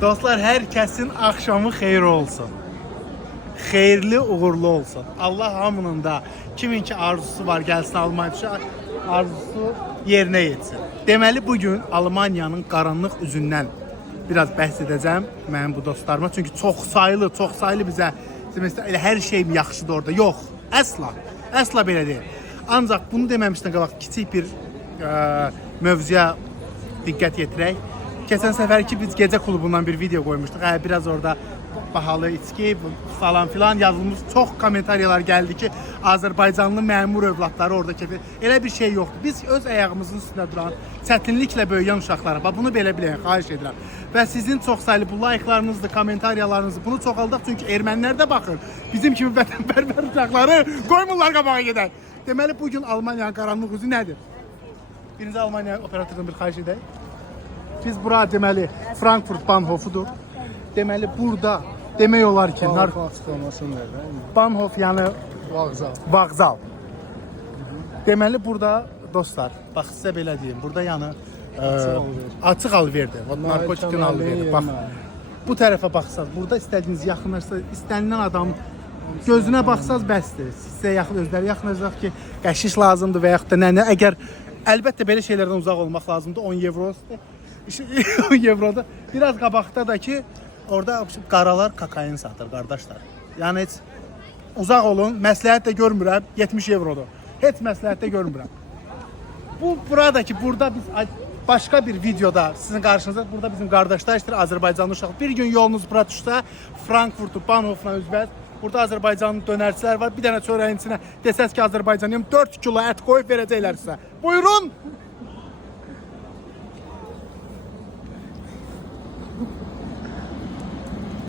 Dostlar, hər kəsin axşamı xeyir olsun. Xeyirli, uğurlu olsun. Allah hamının da kimin ki arzusu var gəlsin Almaniya, arzusu yerinə yetsin. Deməli bugün Almaniyanın qaranlıq üzündən biraz bəhs edəcəm mənim bu dostlarıma. Çünki çox sayılı bizə elə hər şeyim yaxşıdır orada. Yox, əsla belə deyil. Ancaq bunu deməmişdən qabaq kiçik bir mövzuya diqqət yetirək. Keçən səfərki biz gecə klubundan bir video qoymuşduq. Biraz orada bahalı içki falan filan yazılmış. Çox komentaryalar gəldi ki, Azərbaycanlı məmur övladları orada kefir. Elə bir şey yoxdur. Biz öz ayağımızın üstündə duran, çətinliklə böyüyən uşaqlara, bunu belə bilin, xahiş edirəm. Və sizin çox sayılı bu like'larınızdır, komentaryalarınızdır. Bunu çoxaldaq çünki ermənilər də baxır. Bizim kimi vətənpərvər uşaqları qoymurlar qabağa gedək. Deməli bugün Almaniyanın qaranlıq üzü nədir? Birinci Almaniya operatordan bir xahiş edək. Biz bura deməli Frankfurt Bahnhofudur. Deməli burada demək olar ki, Bahnhof yəni vağzal. Deməli burada dostlar, bax sizə belə deyim, burada yəni açıq alverdir. Narkotikin alverdir. Bax bu tərəfə baxsaz, burada istədiyiniz yaxınlaşsa, istənilən adam gözünə baxsaz bəsdir. Sizə yaxın özləri yaxınlaşacaq ki, qəşiş lazımdır və yaxud da nə. Əgər əlbəttə belə şeylərdən uzaq olmaq lazımdır. 10 euro 10 euroda. Biraz qabaqda da ki orada qaralar kokain satır qardaşlar. Yəni heç uzaq olun, məsləhət də görmürəm, 70 eurodur. Heç məsləhət də görmürəm. Burada biz başqa bir videoda sizin qarşınızda, burada bizim qardaşlardır, Azərbaycanlı uşaq. Bir gün yolunuz bura düşsə, Frankfurtu, Bahnhofla üzbəz, burada Azərbaycanlı dönərçilər var. Bir dənə çörəyin içinə desəz ki, Azərbaycanlıyım, 4 kilo ət qoyub verəcəklər sizə. Buyurun!